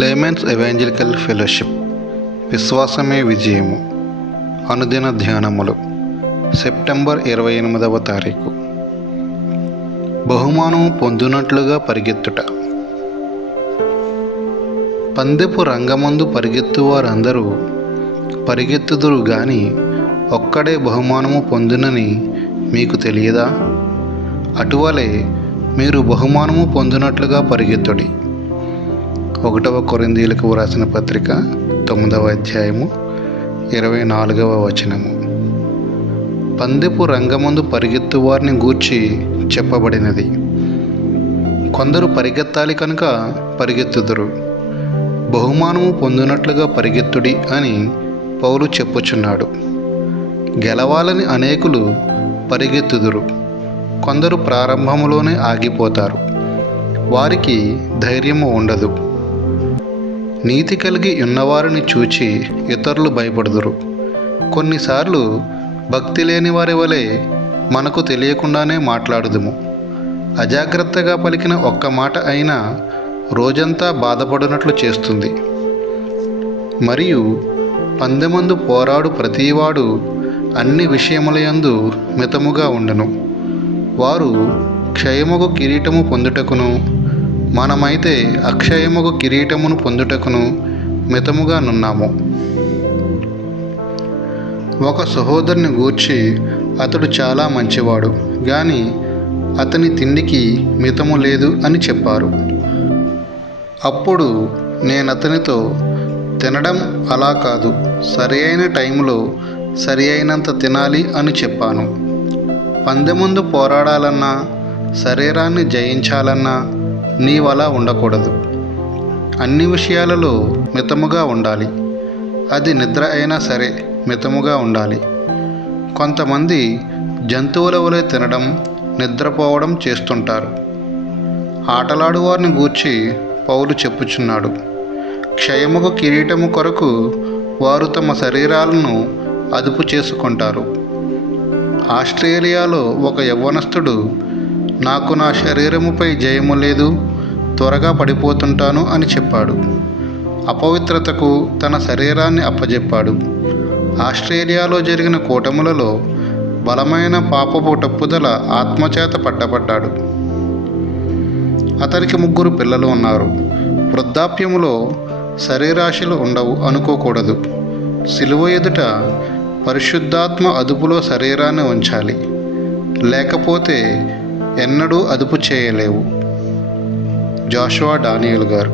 Laymen's evangelical fellowship విశ్వాసమే విజయము అనుదిన ధ్యానములు September 28వ తారీఖు. బహుమానము పొందునట్లుగా పరిగెత్తుట. పందెపు రంగమందు పరిగెత్తు వారందరూ పరిగెత్తుదురు గాని ఒక్కడే బహుమానము పొందునని మీకు తెలియదా? అటువలే మీరు బహుమానము పొందునట్లుగా పరిగెత్తుడి. 1వ కొరింథీయులకు వ్రాసిన పత్రిక 9వ అధ్యాయము 24వ వచనము. పందెపు రంగమందు పరిగెత్తు వారిని గూర్చి చెప్పబడినది. కొందరు పరిగెత్తాలి కనుక పరిగెత్తుదురు, బహుమానము పొందినట్లుగా పరిగెత్తుడి అని పౌలు చెప్పుచున్నాడు. గెలవాలని అనేకులు పరిగెత్తుదురు, కొందరు ప్రారంభములోనే ఆగిపోతారు. వారికి ధైర్యము ఉండదు. నీతి కలిగి ఉన్నవారిని చూచి ఇతరులు భయపడుదురు. కొన్నిసార్లు భక్తి లేని వారి వలె మనకు తెలియకుండానే మాట్లాడుదుము. అజాగ్రత్తగా పలికిన ఒక్క మాట అయినా రోజంతా బాధపడినట్లు చేస్తుంది. మరియు పందెమందు పోరాడు ప్రతివాడు అన్ని విషయములయందు మితముగా ఉండును. వారు క్షయముగు కిరీటము పొందుటకును, మనమైతే అక్షయముగు కిరీటమును పొందుటకును మితముగా నున్నాము. ఒక సహోదరుని గూర్చి అతడు చాలా మంచివాడు, గాని అతని తిండికి మితము లేదు అని చెప్పారు. అప్పుడు నేనతనితో, తినడం అలా కాదు, సరి అయిన టైంలో సరి అయినంత తినాలి అని చెప్పాను. పందెముందు పోరాడాలన్నా, శరీరాన్ని జయించాలన్నా నీవలా ఉండకూడదు. అన్ని విషయాలలో మితముగా ఉండాలి. అది నిద్ర అయినా సరే మితముగా ఉండాలి. కొంతమంది జంతువుల వలె తినడం, నిద్రపోవడం చేస్తుంటారు. ఆటలాడు వారిని గూర్చి పౌలు చెప్పుచున్నాడు. క్షయముకు కిరీటము కొరకు వారు తమ శరీరాలను అదుపు చేసుకుంటారు. ఆస్ట్రేలియాలో ఒక యవ్వనస్తుడు, నాకు నా శరీరముపై జయము లేదు, త్వరగా పడిపోతుంటాను అని చెప్పాడు. అపవిత్రతకు తన శరీరాన్ని అప్పజెప్పాడు. ఆస్ట్రేలియాలో జరిగిన కూటములలో బలమైన పాపపు తప్పుదల ఆత్మచేత పట్టబడ్డాడు. అతనికి 3 పిల్లలు ఉన్నారు. వృద్ధాప్యములో శరీరాశలు ఉండవు అనుకోకూడదు. సిలువ ఎదుట పరిశుద్ధాత్మ అదుపులో శరీరాన్ని ఉంచాలి, లేకపోతే ఎన్నడూ అదుపు చేయలేవు. జాషువా డానియల్ గారు.